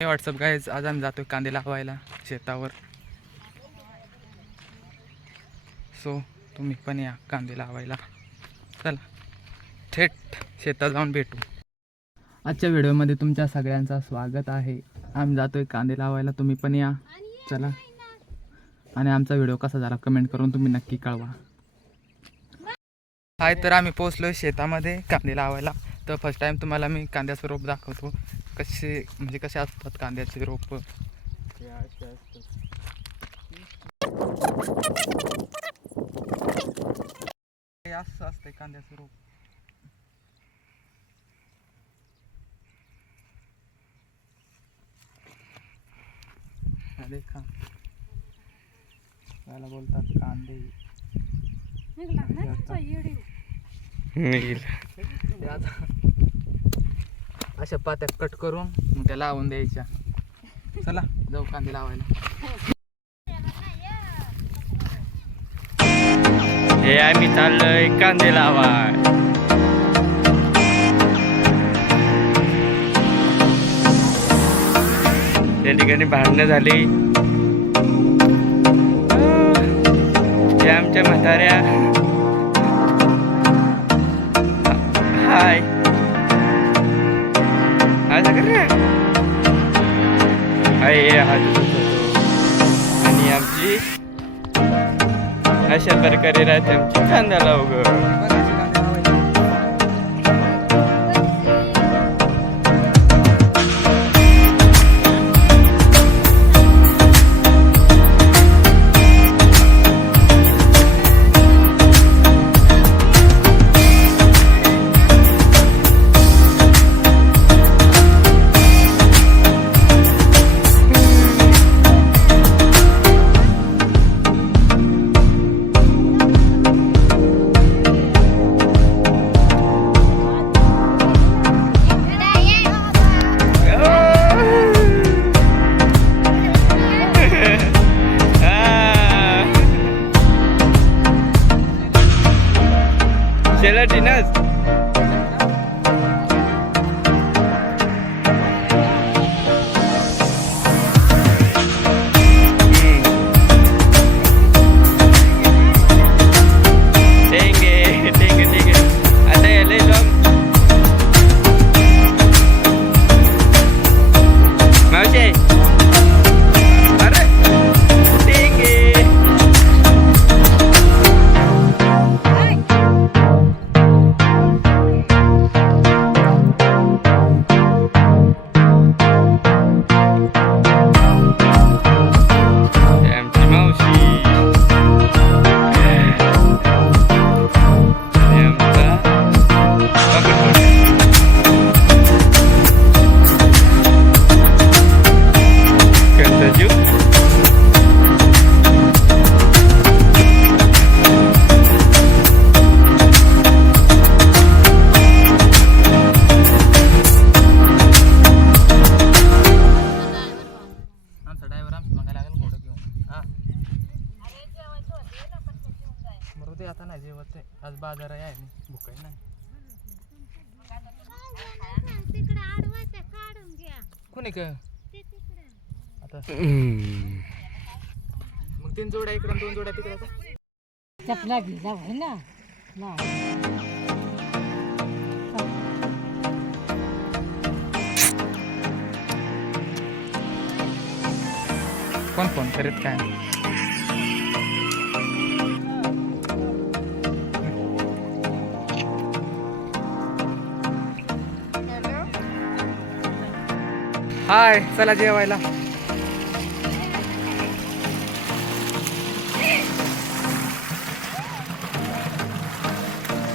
हे WhatsApp guys आज आम्ही जातोय कांदे लावायला शेतावर. सो तुम्ही पण या कांदे लावायला. चला थेट शेतात जाऊन भेटू. आजच्या व्हिडिओमध्ये तुमच्या सगळ्यांचा स्वागत आहे. आम्ही जातोय कांदे लावायला. तुम्ही पण या. चला. आणि आमचा व्हिडिओ कसा झाला कमेंट करून तुम्ही नक्की कळवा. हाय तर आम्ही पोचलो शेतामध्ये कांदे लावायला. तर फर्स्ट टाइम तुम्हाला मी कांद्याचं रोप दाखवतो. कसे म्हणजे कसे असतात कांद्याचे रोप? हे असं असतंय कांद्याचं रोप. हा देखा याला बोलतात कांदे. ते आता अशा पात्या कट करून मग त्या लावून द्यायच्या. चला जाऊ कांदे लावायला. हे आम्ही चाललोय कांदे लावाय त्या ठिकाणी भांडणं झाली. हे आमच्या म्हाताऱ्या. हाय. आणि आमची अशा प्रकारे राहते आमची कांदा लावग gelatinous. दे आता नाही जेवत ते. आज बाजार आहे आणि भूक आहे नाही. तिकडे आडवाच्या काढून घ्या. कोणी का? ते आता. मग तीन जोड्या इकडे दोन जोड्या तिकडे आता. चपला भिजा भाई ना. कोण फोन करत काय? हाय चला जेवायला.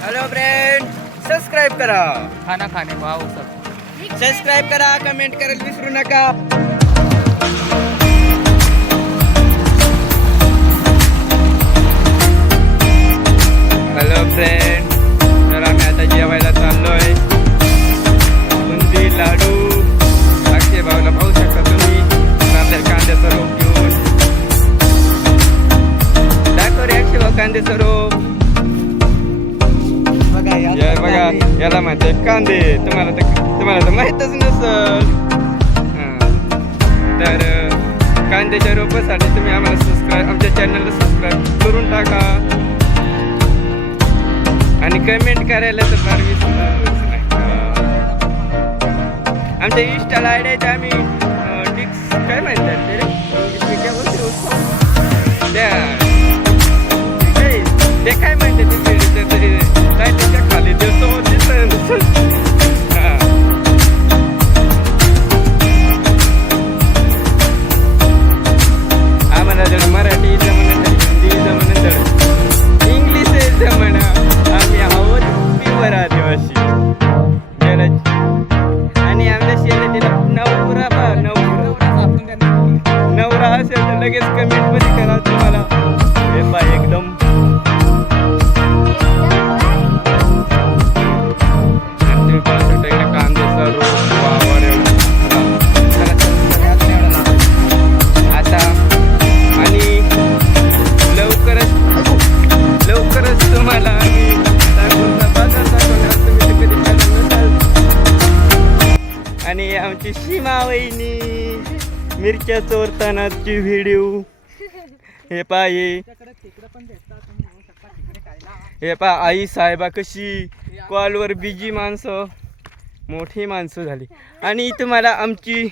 हॅलो फ्रेंड सबस्क्राईब करा. खाना आओ सब सबस्क्राईब करा कमेंट करायला विसरू नका. हॅलो फ्रेंड तर आम्ही आता जेवायला चाललोय. बुंदी लाडू. भाऊला पाहू शकता तुम्ही. आपल्या कांद्याचा रोप घेऊन. दाखव रे अक्षय भाऊ कांद्याचा रोप बघा या बघा याला माहिती आहे कांदे. तुम्हाला तर तुम्हाला तर माहीतच नसल. तर कांद्याच्या रोपासाठी तुम्ही आम्हाला सबस्क्राईब आमच्या चॅनलला सबस्क्राईब करून टाका. आणि कमेंट करायला तर फार विसरूच नाही आमच्या इंस्टाला आयडी आहे ते आम्ही टिक्स काय म्हणतात? मिरच्या चोरतानाची व्हिडिओ. हे पा हे. हे पा आई साहेबा कशी कॉलवर बिजी माणसं. मोठी माणसं झाली. आणि तुम्हाला आमची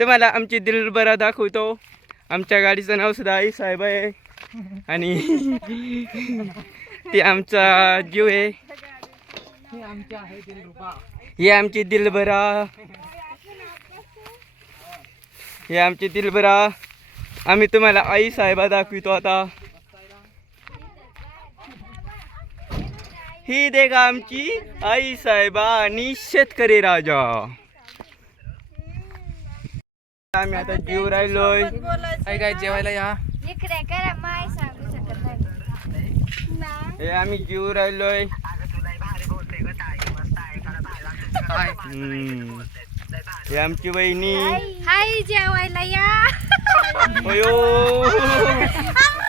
तुम्हाला आमची दिलबरा दाखवतो. आमच्या गाडीचं नाव सुद्धा आई साहेब आहे. आणि ते आमचा जीव आहे. हे आमची दिलबरा. हे आमची दिलबरा आम्ही तुम्हाला आई साहेबा दाखवितो आता. ही देगा आमची आई साहेबा आणि शेतकरी राजा. आम्ही आता जीव राहिलोय. काय काय जेवायला या. हे आम्ही जीव राहिलोय. हे आमची वहिनी हाय जेवायला या. अयो.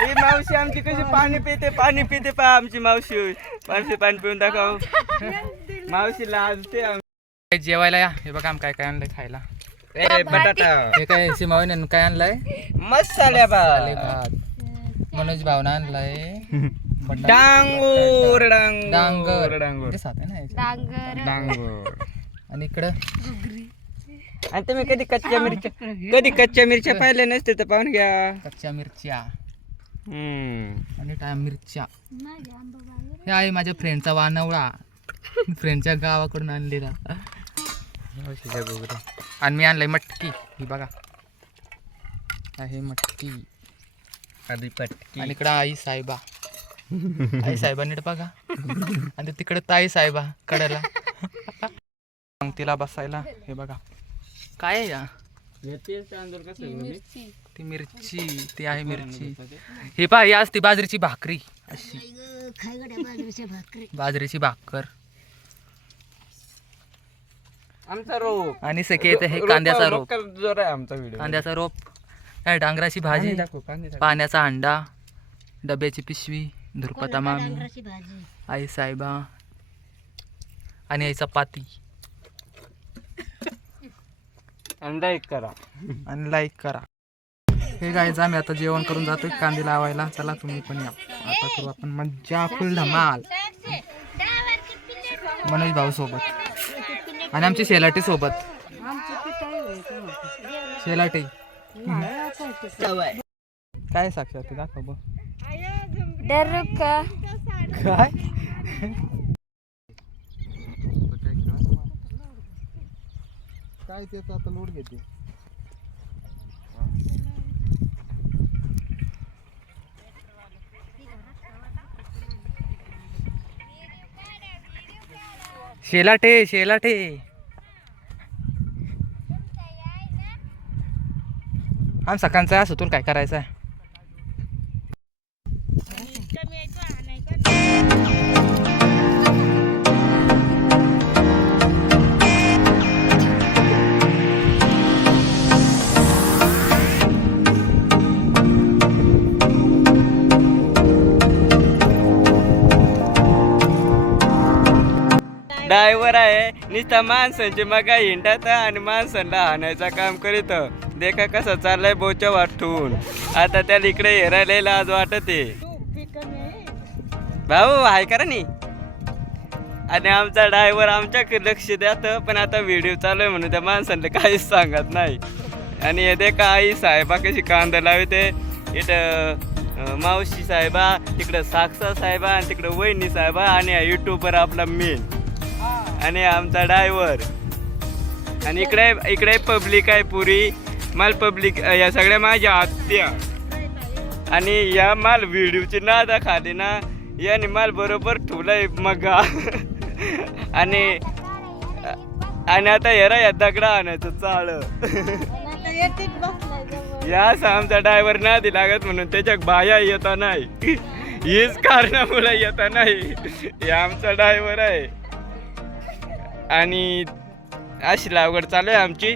ही मावशी आमची कशी पाणी पिते पाणी पिते पा आमची मावशी. मावशी पाणी पिऊन दाखव. मावशी लाजते काय जेवायला या. हे बघा आम काय काय आणलंय खायला. ए, बटाटा. हे काय सीमावून काय आणलंय? बा. भात. मनोज भावना आणलाय. डांगोर डांगोर. डांगर. डांगर. डांगोर. आणि इकडं? आणि तुम्ही कधी कच्च्या मिरच्या कधी कच्च्या मिरच्या पाहिल्या नसते तर पाहून घ्या. कच्च्या मिरच्या. हम्म. आणि टाइम मिरच्या. हे आहे माझ्या फ्रेंडचा वानवळा. फ्रेंडच्या गावाकडून आणलेला. आणि मी आणलंय मटकी. ही बघा. आहे मटकी. आधी पटकी. आणि इकडं आई साहेबा. आई साहेबा नीट बघा. आणि तिकडे ताई साहेबा कडेला. मग तिला बसायला. हे बघा. काय आहे या? ती मिरची ती आहे मिरची. ही पहा ही असते बाजरीची भाकरी. अशी. बाजरीची भाकर. आमचा रोप. आणि सखे येते हे कांद्याचा रोप. जोर आहे आमचा व्हिडिओ. कांद्याचा रोप. काय डांगराची भाजी. पाण्याचा अंडा. डब्याची पिशवी. धुरपता मामी. आई साहेबा. आणि आई चपाती. आणि लाईक करा. आणि लाईक करा. हे गायचं आम्ही आता जेवण करून जातोय कांदे लावायला. चला तुम्ही पण या. आता करू आपण मज्जा फुल धमाल. मनोज भाऊ सोबत. आणि आमची शेलाटी सोबत. शेलाटी. काय साक्षात दाखव काय? काय त्याचा आता लोड घेते? शेलाटे शेलाटे. आम सकाळचा असं तुला काय करायचं ड्रायव्हर आहे. नुसता माणसांची मगा हिंडत आणि माणसांना हाणायचं काम करीत देखा कसा चाललाय बोच्या वाटून. आता त्याला इकडे हेरायला लाज वाटत आहे. भाऊ आहे करा नी. आणि आमचा ड्रायव्हर आमच्याकडे लक्ष द्यात पण आता व्हिडिओ चालू आहे म्हणून त्या माणसांना काहीच सांगत नाही. आणि हे देखा आई साहेबा कशी कांदा लावते. इथं मावशी साहेबा तिकडं साक्षा साहेबा आणि तिकडं वहिनी साहेबा आणि यूट्यूबवर आपला मेन आणि आमचा ड्रायव्हर. आणि इकडे इकडे पब्लिक आहे पुरी. माल पब्लिक या सगळ्या माझ्या आत्या. आणि या माल व्हिडिओची ना आता खाली ना याने माल बरोबर ठुलाय मग. आणि आणि आता येरा या दगडा आणायचं चाळ. या आमचा ड्रायव्हर नादी लागत म्हणून त्याच्या बाया येता नाही. हीच कारणामुळे येता नाही. हे आमचा ड्रायव्हर आहे. आणि अशी लावगड चालू आहे आमची.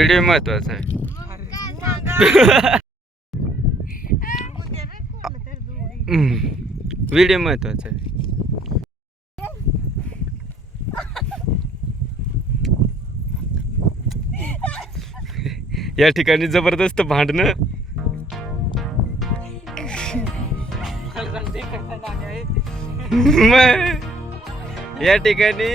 व्हिडिओ महत्त्वाचा आहे. व्हिडिओ महत्त्वाचा आहे. या ठिकाणी जबरदस्त भांडणं. या ठिकाणी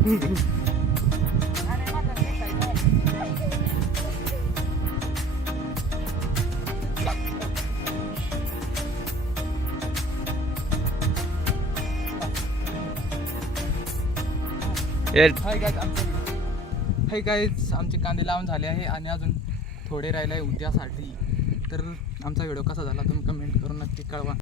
हाय गाईज आमचे हाय गाईज आमचे कांदे लावून झाले आहे आणि अजून थोडे राहिले आहे उद्यासाठी. तर आमचा व्हिडिओ कसा झाला तुम्ही कमेंट करून नक्की कळवा.